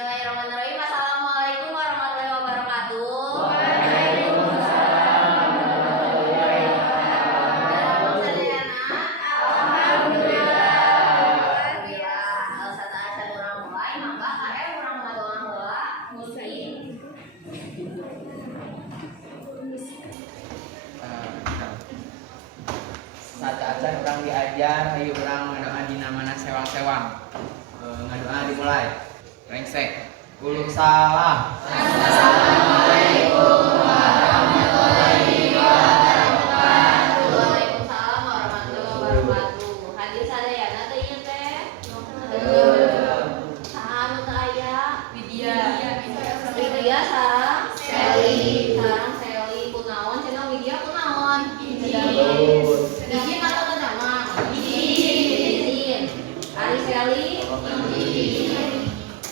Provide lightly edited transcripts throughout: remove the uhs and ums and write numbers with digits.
Bismillahirrahmanirrahim. Assalamualaikum warahmatullahi wabarakatuh. Waalaikumsalam warahmatullahi wabarakatuh. Alhamdulillah. Alasan asal orang mulai, maka kalian orang heula muslim. Saat acan orang diajar, ayo orang ngadoa di namana sewang-sewang. Ngadoa dimulai. Rengsek. Uluk salam. Assalamualaikum warahmatullahi wabarakatuh. Waalaikumsalam warahmatullahi wabarakatuh. Hadir sadayana teh ieu teh. Saha anu teu aya? Widya sareng Seli. Sareng Seli kunaon cenah Widya kunaon? Izin atau kenama? Izin. Ari Seli? Izin.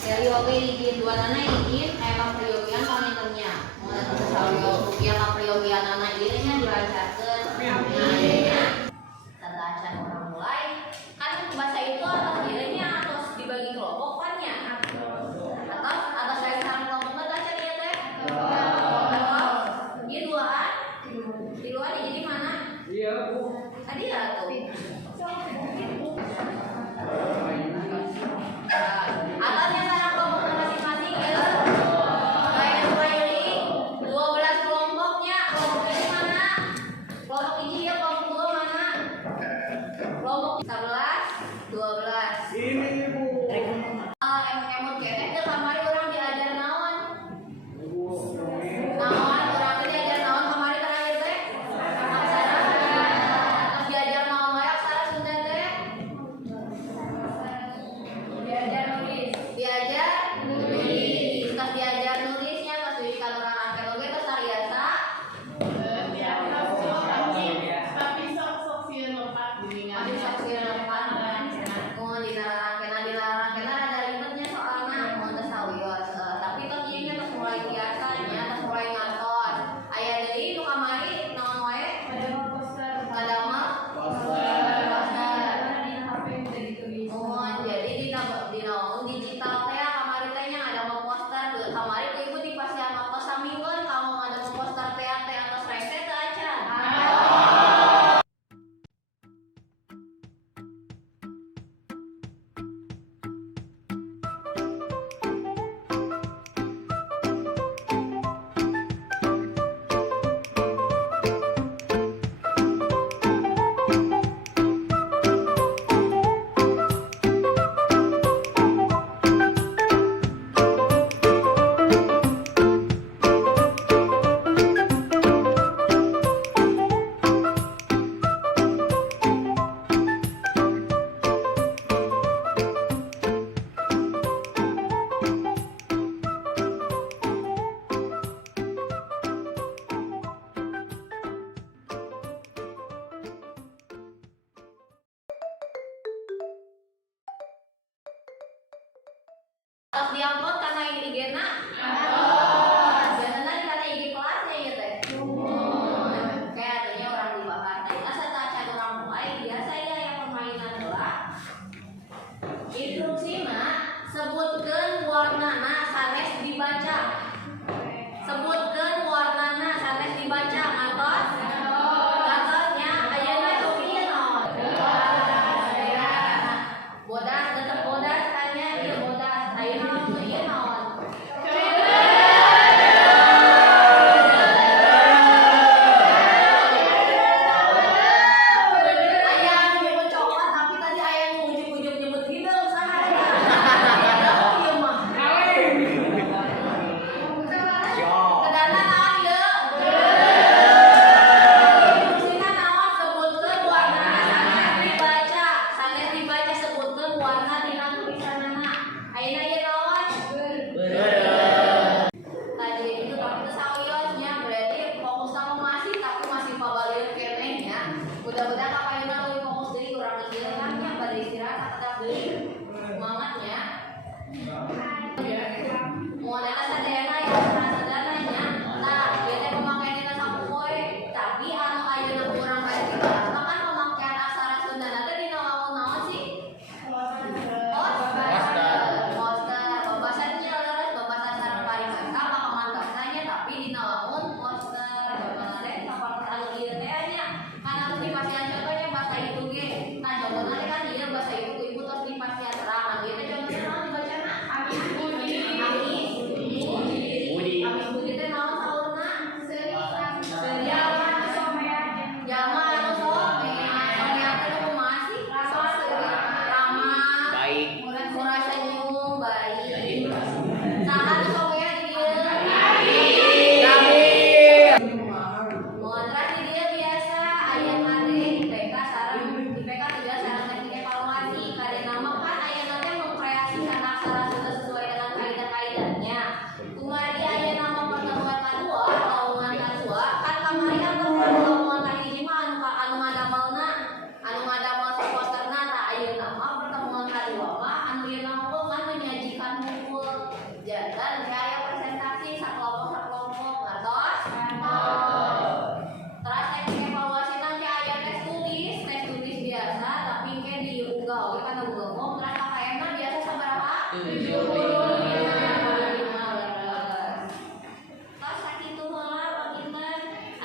Seli oke izin. Dua nana izin. Kapriyogian pamintennya. Mulai sasalio rupiah kapriyogian nana ieu nya dilancarkeun. Tanda acan orang mulai. Kan bahasa itu atas dirinya atau dibagi kelompok kan ya? Atas saya sareng kelompok mah acan ieu teh? Ieu duaan? Di luar jadi mana? Iya, Bu. Tadi ya tuh. Atasnya sarang kelompok masing-masing ya. Kayak Smiley, 12 kelompoknya. Kelompok ini mana? Kelompok ini ya, kelompok dua mana? Kelompok 11, 12. Ini, Bu. Emot kene teh kamari orang diajar naon? Naon urang teh diajar naon kamari terakhir teh? Aksara. Terus diajar naon wae aksara Sunda teh? Diajar nulis. Diajar nulis. Terus diajar nulisnya terus didikan urang angkel oge terus sariasa. Masih sok sieun lompat.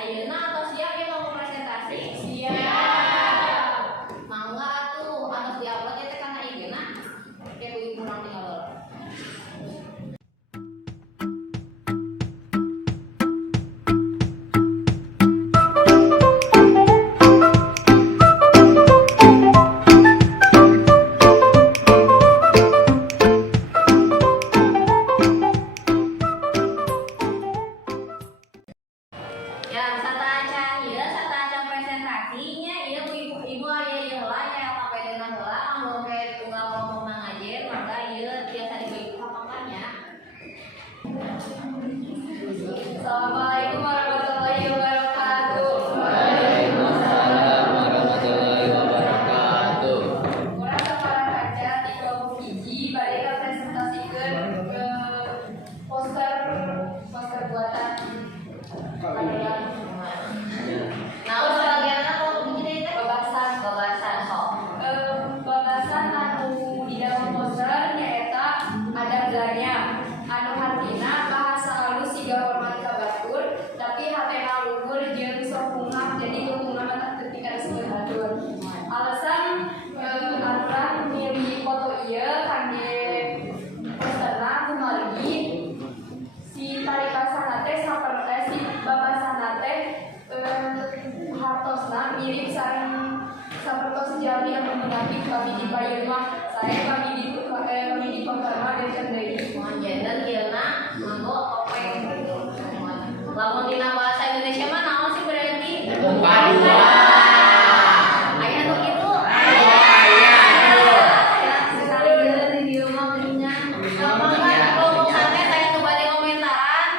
Ayeuna atau siap ya mau presentasi? Siap. Mau nggak tuh atau diupload ya karena IG-na? Oke, Bu Ibu nanti kalau. Ya, satacan ieu satacan presentasinya ieu ibu aya ieu heula nya LKPD-na heula mun ke tunggal kelompokna ngajen maka ieu biasa dibagi papakannya. Assalamualaikum warahmatullahi wabarakatuh. Waalaikumsalam warahmatullahi wabarakatuh. Urang sabaraha di kelompok hiji bade presentasikeun poster buatan nah, bagianna kalau begini teh babasan sok. Babasan anu di dalam poster nyaeta ada gelarnya. Anu hartina bahasa halus siga hormat ka batur, tapi hatena luhur jeung sok punghap jadi kuntungna mata ketika disebut batur. Alasan aturan milih foto ieu kangge posterna kumargi si tarikasana teh si babasana teh hartosna mirip sareng sapertos jami yang menghadapi kami di payunmah saya kami di pengkarma dan cenderi manjeun kieuna manggo topeng lamun dina bahasa Indonesia mah naon sih berarti Padua. aya nu kitu sekali geus di dieu mah geuningan mangga kelompok sate saya nu bade komentaran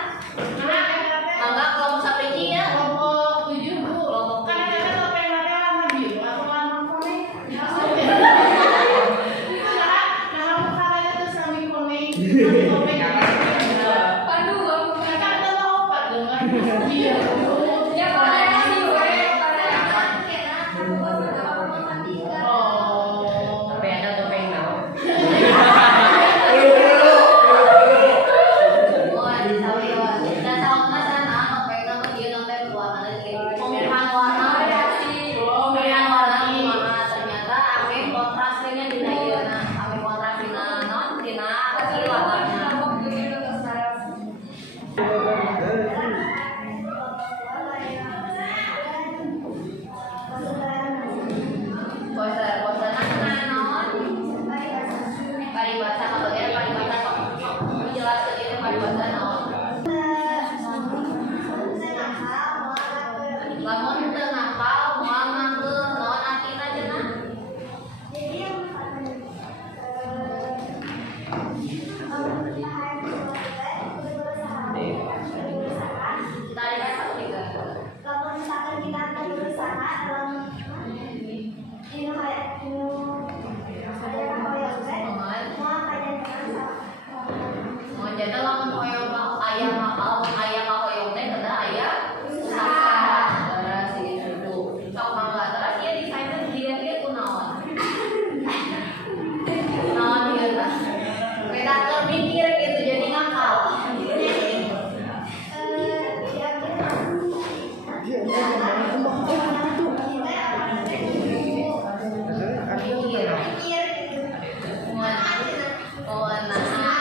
mangga kelompok sapriji ya Kelompok 7 Bu. kelompok Kan ada topeng mata warna biru atau warna kuning. Nah, bukannya terus kami kuning. Topeng. aduh aku Kan ada opat dengan biru. ya boleh sih gue Oh. Tapi ada topeng naon? Paribasa kebagian paribasa kok menjelaskan ini paribasa naon. Lamun teu ngapal moal nganggeun naon artina cenah? Tarik asa tiga. Kalau misalkan kita akan berusaha dalam ini kayak ada kayak mau kayak Mun jadi lamun hoyong aya mapal aya kahoyong teh kada aya usaha. Terus gitu. Sok mangga terus ieu desainer dilihat kunaon? Naon ieu tah? Redaktor mikir gitu jadi ngapal.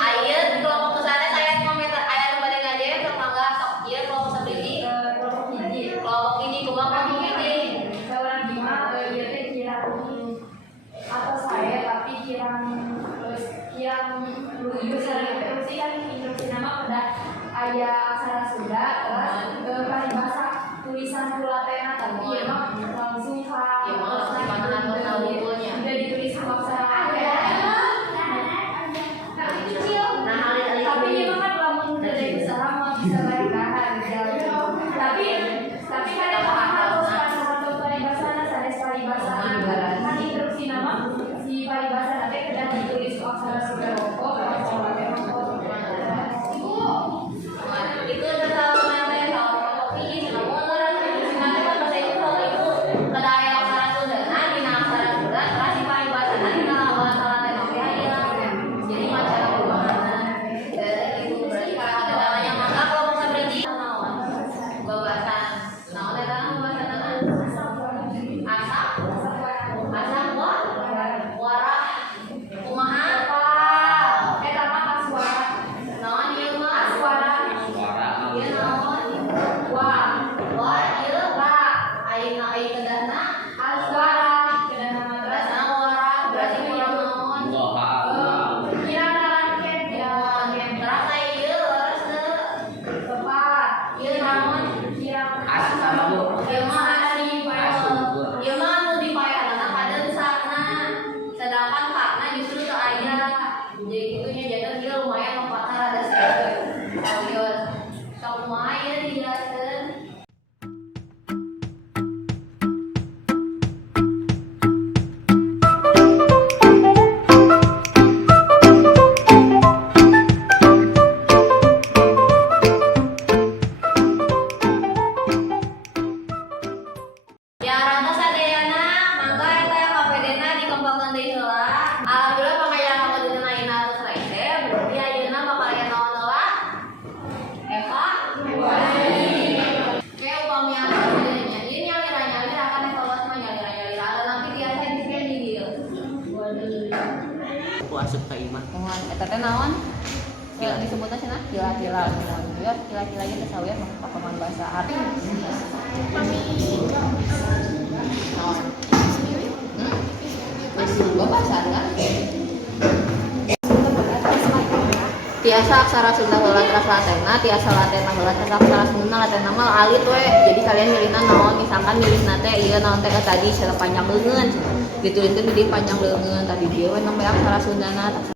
Ayeuna kelompok kesana saya komentar aya nu bade ngajen sok mangga sok ieu kelompok sapriji kelompok ini kumaha kelompok ini Seorang gimana dia teh kirang atau saya tapi kirang menuju sareng instruksi kan instruksi nama pada aya aksara Sunda terus paribasa tulisan kulatena tapi emang langsung ka Ya, mah langsung dipanahan ke bukunya. udah ditulis aksara ada nah alih-alih tapi emang kan lamun dari usaha mah bisa bayar tapi kadang harus kata paribasana sanes paribasana kan instruksi nama si paribasana teh kedah ditulis ku aksara Sunda rokok kalau teh rokok itu udah tahu nanti kalau kelompok ini namun orang di sini nanti kan bahasa itu kalau itu Mohon eta teh naon? Kila disebutna cenah kila-kila mohon. Ya kila-kila ieu sawer pakeman bahasa Arab. Naon? Gua bahasa kan? Tiasa aksara Sunda heula teras latena, tiasa latena heula teras aksara Sunda latena mah alit we. Jadi kalian milihna naon? Misalkan milihna teh ieu naon teh tadi secara panjang leungeun. Ditulikeun di panjang leungeun tadi dieu we nembe aksara Sundana.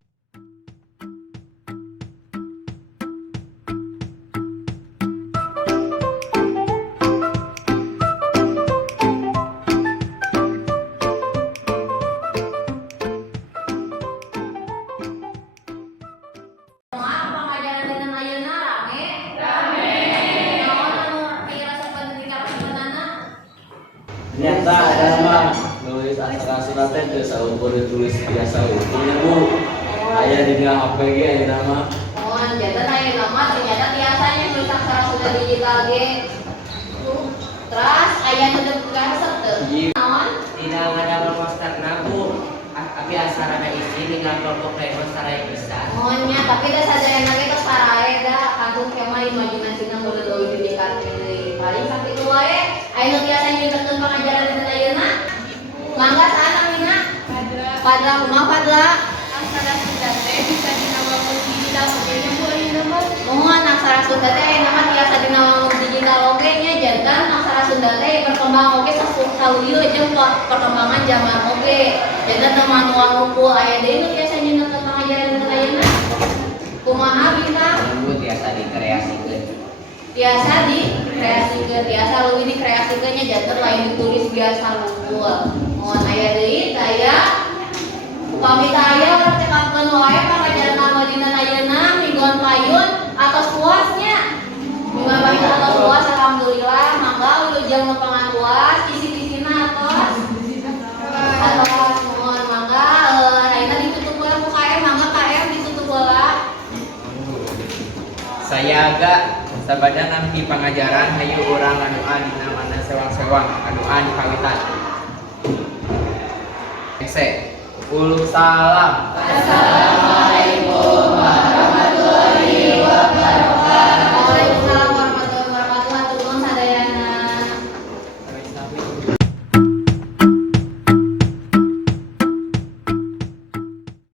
Ternyata ada nama nulis aksara Sunda teh teu saukur ditulis biasa utuhnya Bu. Aya dina HP ge aya nama. Mohon jatan aya nama ternyata tiasanya nulis aksara Sunda digital ge. Terus aya nu deukkan teu. Naon? Tidak ada poster Bu, tapi asarana isi dengan kelompok rekor sarai bisa. Mohonnya tapi da sadayana ge tos parae da kagum kemah imajinasina boleh leuwih didekatkeun deui. Paling sakitu wae aya nu tiasa nyinterkeun pangajaran dina ayeuna. Mangga sana Mina? Padra kumaha Padra? Aksara Sunda teh bisa dinawangun digital oge nya Bu ayeuna mah. Mohon aksara Sunda teh nama tiasa dinawangun digital oge nya jantan aksara Sunda teh berkembang oge saluieu jeung perkembangan zaman oge. Jantan teu manual ngumpul aya deui nu tiasa nyinterkeun pangajaran dina ayeuna. Kumaha Bintang? Bu biasa dikreasikeun. Biasa dikreasikeun, biasa leuwih dikreasikeun nya janten lain ditulis biasa lumpul. Mohon aya deui daya upami aya urang cekapkeun wae pangajaran anu dina ayeuna mingguan payun atos puasnya. Mingguan payun atos puas alhamdulillah mangga wilujeng nu pangapuas isi-isina atos. Atos mohon mangga ayeuna ditutup heula ku KM mangga KM ditutup heula. Saya agak sabada nampi pangajaran hayu urang ngadua dina mana sewang-sewang ngadua di pawitan. Ese. Uluk salam. Assalamualaikum